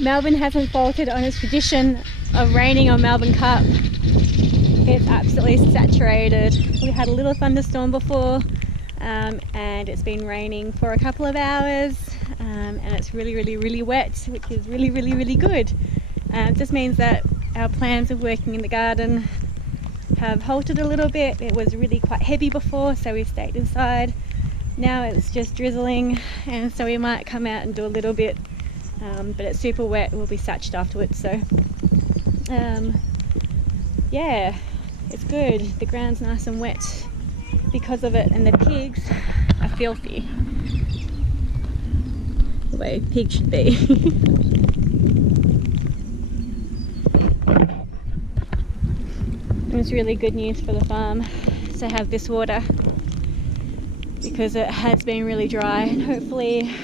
Melbourne hasn't faltered on its tradition of raining on Melbourne Cup. It's absolutely saturated. We had a little thunderstorm before, and it's been raining for a couple of hours, and it's really wet, which is really good. It just means that our plans of working in the garden have halted a little bit. It was really quite heavy before, so we stayed inside. Now it's just drizzling, and so we might come out and do a little bit, but it's super wet. We'll be satched afterwards, so yeah, it's good. The ground's nice and wet because of it, and the pigs are filthy, the way pigs should be. It's really good news for the farm to have this water, because it has been really dry, and hopefully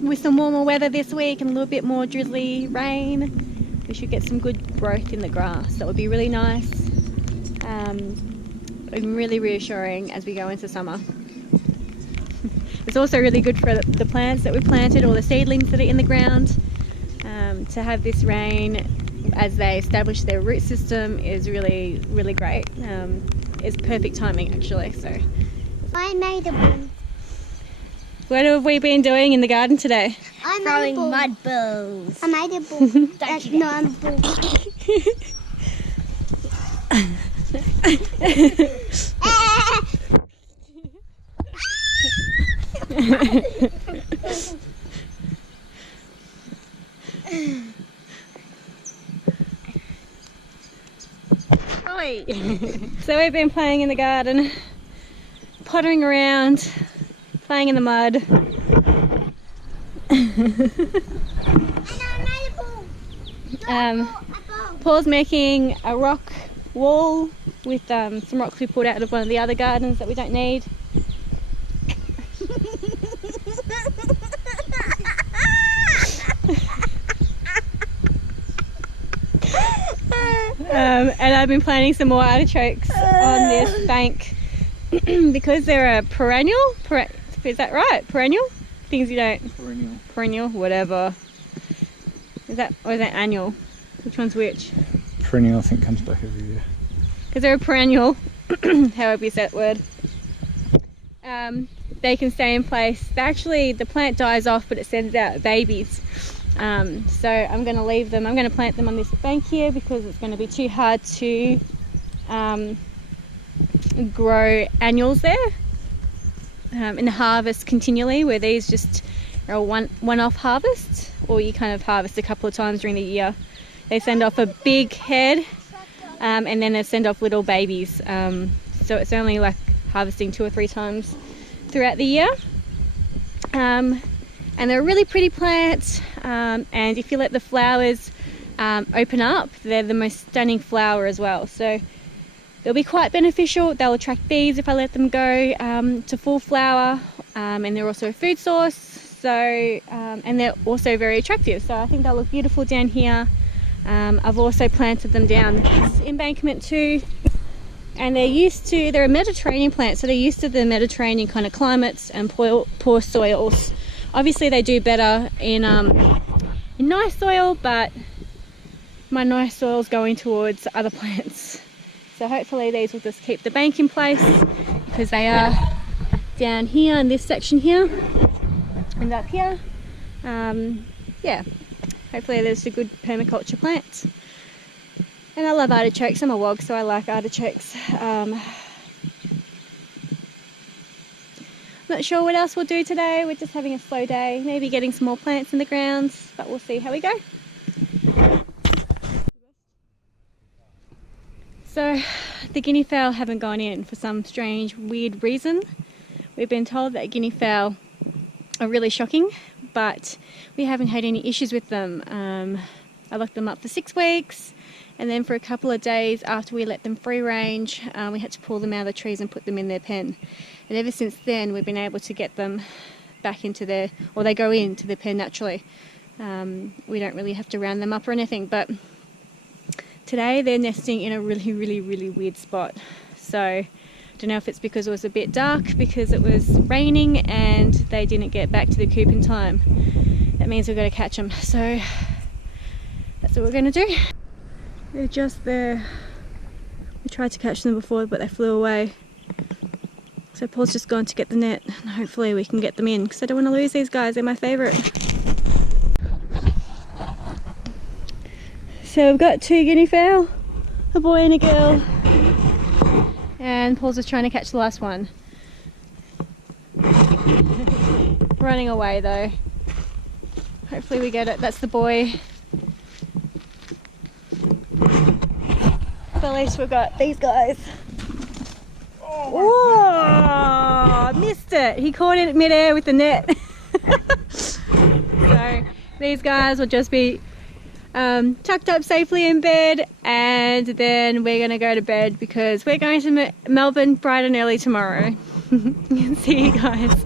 with some warmer weather this week and a little bit more drizzly rain, we should get some good growth in the grass. That would be really nice and really reassuring as we go into summer. It's also really good for the plants that we planted, or the seedlings that are in the ground, to have this rain as they establish their root system is really great. It's perfect timing actually. So I made a ball. What have we been doing in the garden today? Throwing mud balls. I made a ball. No, I'm a ball. So we've been playing in the garden, pottering around, playing in the mud. Paul's making a rock wall with some rocks we pulled out of one of the other gardens that we don't need. And I've been planting some more artichokes on this bank because they're a perennial. Is that right? Perennial? Things you don't. Perennial, whatever. Is that, or is that annual? Which one's which? Perennial, I think, comes back every year. Because they're a perennial, however you say that word. They can stay in place. Actually, the plant dies off, but it sends out babies. So I'm going to leave them. I'm going to plant them on this bank here because it's going to be too hard to grow annuals there and harvest continually, where these just are a one-off harvest, or you kind of harvest a couple of times during the year. They send off a big head and then they send off little babies. So it's only like harvesting 2 or 3 times throughout the year. And they're a really pretty plant, and if you let the flowers open up, they're the most stunning flower as well. So they'll be quite beneficial. They'll attract bees if I let them go to full flower, and they're also a food source. So and they're also very attractive. So I think they'll look beautiful down here. I've also planted them down this embankment too, and they're a Mediterranean plant, so they're used to the Mediterranean kind of climates and poor soils. Obviously they do better in nice soil, but my nice soil is going towards other plants. So hopefully these will just keep the bank in place, because they are down here in this section here and up here. Yeah, hopefully there's a good permaculture plant. And I love artichokes. I'm a wog, so I like artichokes. Not sure what else we'll do today. We're just having a slow day, maybe getting some more plants in the ground, but we'll see how we go. So the guinea fowl haven't gone in for some strange, weird reason. We've been told that guinea fowl are really shocking, but we haven't had any issues with them. I locked them up for 6 weeks, and then for a couple of days after we let them free range, we had to pull them out of the trees and put them in their pen. And ever since then, we've been able to get them back into they go into their pen naturally. We don't really have to round them up or anything, but today they're nesting in a really weird spot. So I don't know if it's because it was a bit dark, because it was raining and they didn't get back to the coop in time. That means we've got to catch them. So So what we're going to do, they're just there. We tried to catch them before, but they flew away. So Paul's just gone to get the net, and hopefully we can get them in, because I don't want to lose these guys, they're my favourite. So we've got 2 guinea fowl, a boy and a girl, and Paul's just trying to catch the last one. Running away though. Hopefully we get it. That's the boy. But at least we've got these guys. Oh, missed it. He caught it mid-air with the net. So these guys will just be tucked up safely in bed, and then we're going to go to bed because we're going to Melbourne bright and early tomorrow. See you guys.